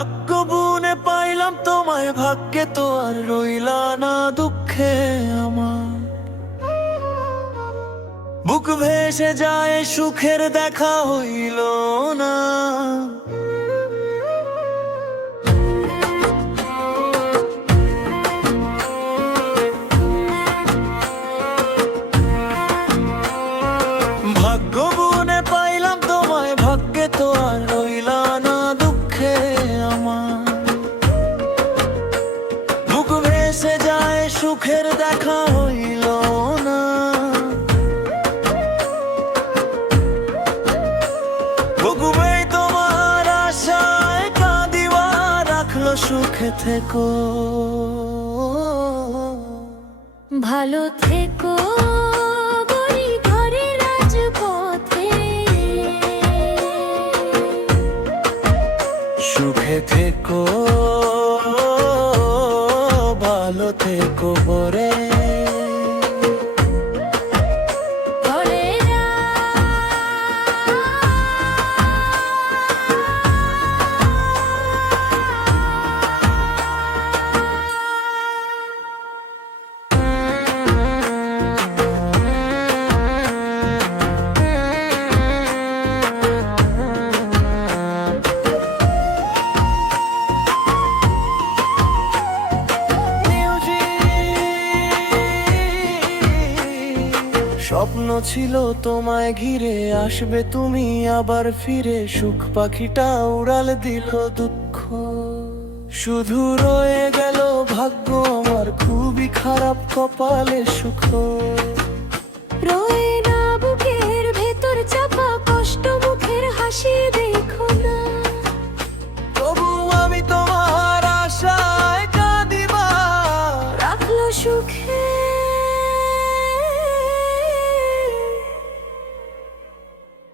ভাগ্য বুনে পাইলাম তোমায়, ভাগ্যে তো আর রইলা না দুঃখে আমার। বুক ভেসে যায় সুখের দেখা হইল না। ভাগ্য বুনে পাইলাম তোমায়, ভাগ্যে তো আর রইলা না দুঃখে আমার। বুক ভেসে যায় সুখের দেখা হইল না। বুকুমেই তোমার আশায় কাঁদিবা রাখলো সুখে থেকো। ভালো থেকো বলি ঘরে রাজপথে, সুখে থেকো ভালো থেকো বরে। স্বপ্ন ছিল তোমায় ঘিরে, আসবে তুমি আবার ফিরে। সুখ পাখিটা উড়াল দিল দুঃখ, শুধু রয়ে গেল ভাগ্য আমার খুবই খারাপ কপালে সুখ। রয়ে না বুকের ভেতর চাপা কষ্ট, মুখের হাসি দেখো না। তবু আমি তোমার আশায় কাঁদিবা রাখলো সুখে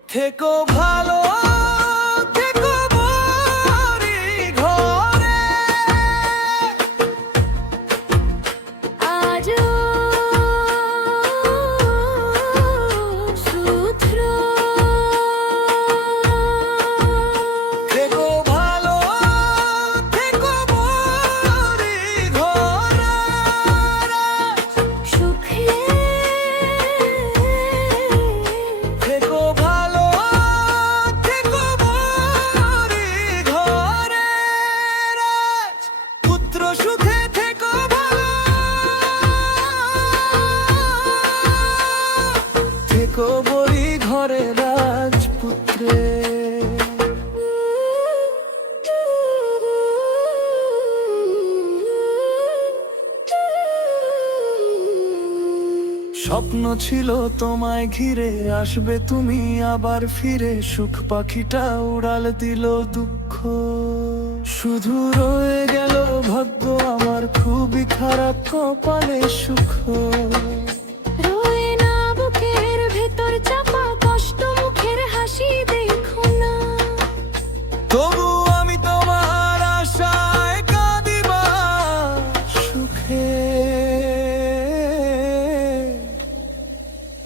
থেকো ভালো থেকো বাড়ি ঘরে। আজ সূত্র থেকো ভালো থেকো বাড়ি ঘরে। সুখে থেকো ভালো থেকো বাড়ি ঘরে। পুত্র সুখে থেকো ভালো, থেকো বড়ি ঘরে রাজপুত্রে। স্বপ্ন ছিল তোমায় ঘিরে, আসবে তুমি আবার ফিরে। সুখ পাখিটা উড়াল দিল দুঃখ, শুধু রয়ে গেল ভাগ্য আমার খুবই খারাপ কপালে সুখ। রয়ে না বুকের ভেতর চাপা কষ্ট, মুখের হাসি দেখো না। তবু আমি তোমার আশায় কাঁদিবা সুখে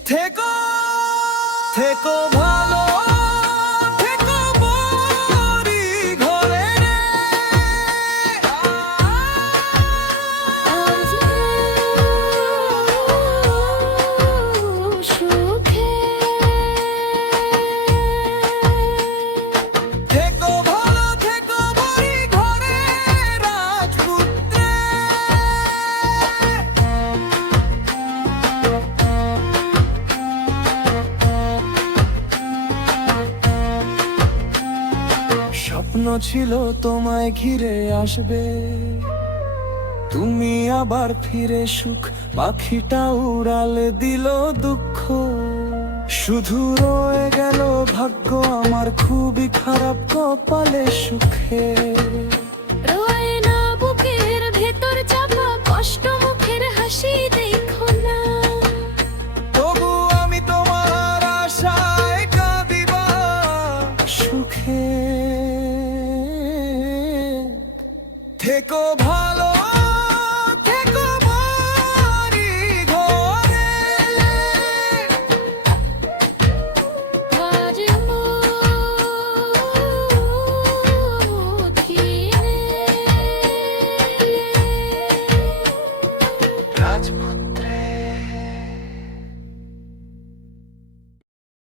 থেকো থেকো ভালো থেকো বাড়ি ঘরে। আজ সুখে থেকো ভালো থেকো বাড়ি ঘরে রাজপুত্রে। স্বপ্ন ছিল তোমায় ঘিরে, আসবে তুমি আবার ফিরে। সুখ পাখিটা উড়াল দিল দুঃখ, শুধু রয়ে গেল ভাগ্য আমার খুবই খারাপ কপালে সুখে। রয়ে না বুকের ভেতর চাপা কষ্ট, মুখের হাসি দেখো না। তবু আমি তোমার আশায় কাঁদিবা সুখে থেকো ভালো থেকো বাড়ি ঘরে। আজ রাজপুত